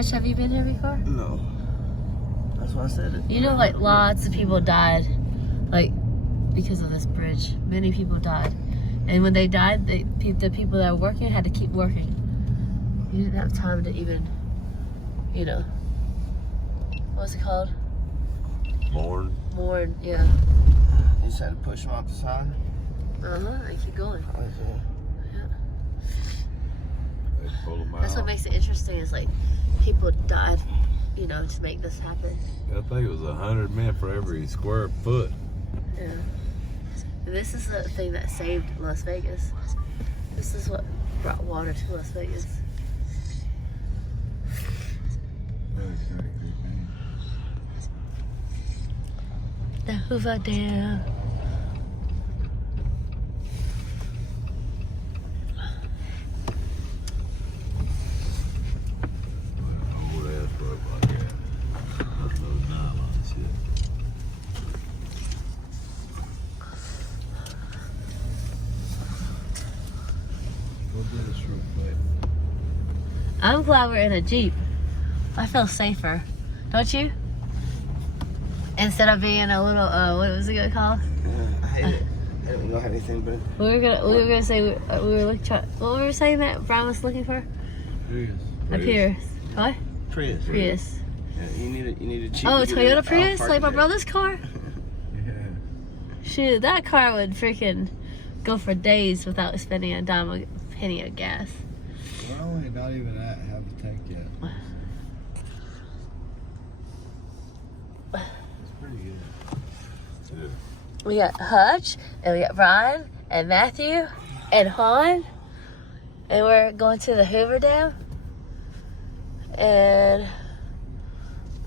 Hutch, have you been here before? No. That's why I said it. You know, like, lots of people died, like, because of this bridge. Many people died. And when they died, the people that were working had to keep working. You didn't have time to even, you know, what's it called? Mourn. Mourn, yeah. You just had to push them off the side? And keep going. Oh, yeah. They pull them out. That's what makes it interesting is, like, people died, you know, to make this happen. I think it was 100 men for every square foot. Yeah. And this is the thing that saved Las Vegas. This is what brought water to Las Vegas. The Hoover Dam. Old ass rope like that. That's no nylon shit. We'll do this real quick. I'm glad we're in a Jeep. I feel safer. Don't you? Instead of being a little, what was it called? I hate it. I don't know anything, but We were gonna say we were looking. What we were saying that Brian was looking for? Prius. A Prius. What? Prius. Prius. Yeah, you need a cheap. Oh, a to get Toyota it Prius, parked like my there. brother's car. Yeah. Shoot, that car would freaking go for days without spending a penny of gas. We're only not even at half a tank yet. It's pretty good. Yeah. We got Hutch, and we got Brian, and Matthew, and Han. And we're going to the Hoover Dam. And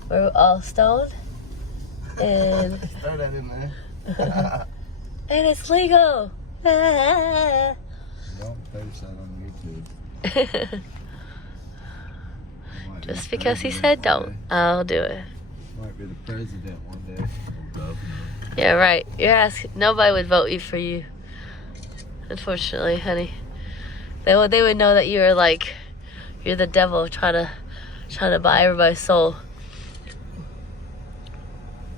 we're all stoned. And Throw that in there. and it's legal. Don't post that on YouTube. Might be Just the because he president said don't, one I'll do it. day. Might be the president one day. Yeah, right. You're asking. Nobody would vote you for you. Unfortunately, honey. They would know that you're like, you're the devil trying to buy everybody's soul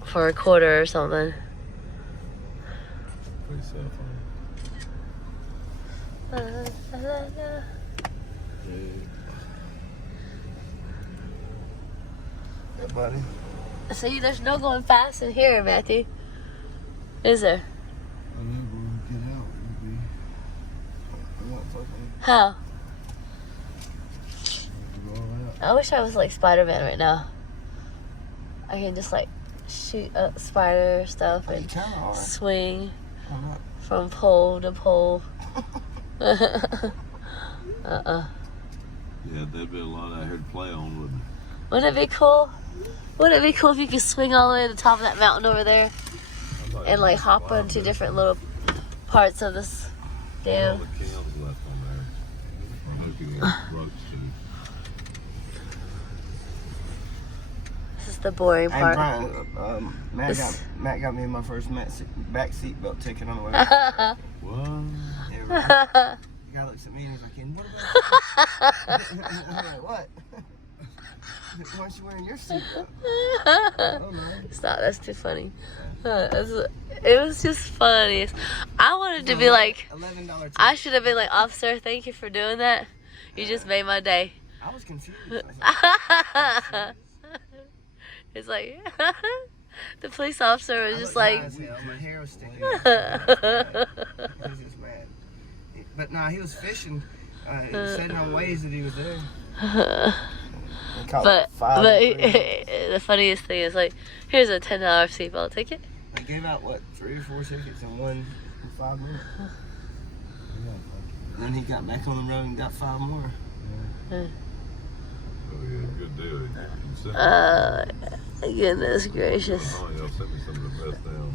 for a quarter or something. Pretty cell phone. Yeah, buddy. See, there's no going fast in here, Matthew. Is there? I know when we get out, How? we'll go all out. I wish I was like Spider-Man right now. I can just like shoot up spider stuff and Kinda are. swing Why not? from pole to pole. Yeah, there'd be a lot out here to play on, wouldn't it? Wouldn't it be cool? Wouldn't it be cool if you could swing all the way to the top of that mountain over there and like hop onto different little parts of this All dam? the cans left on there. I hope you get broke soon. This is the boring Hey, part. Brian, This- Matt got me my first back seat belt ticket on the way. What? Yeah, right. The guy looks at me and he's like, "And what about?" I'm like, "What? Why aren't you wearing your seatbelt?" Oh no. Stop, that's too funny. It was just funny. I wanted to be like, $11 I should have been like, officer, thank you for doing that. You just made my day. I was confused. I was like, It's like, the police officer was I just looked like, down and see, my hair was sticking out. He was just mad. But nah, he was fishing. He was sitting on ways that he was there. He caught but five. the funniest thing is like, here's a $10 seatbelt ticket. They gave out what 3 or 4 tickets in 5 minutes. And then he got back on the road and got 5 more. Oh, yeah, good deal. You sent me- Goodness gracious. Oh, y'all sent me some of the best down.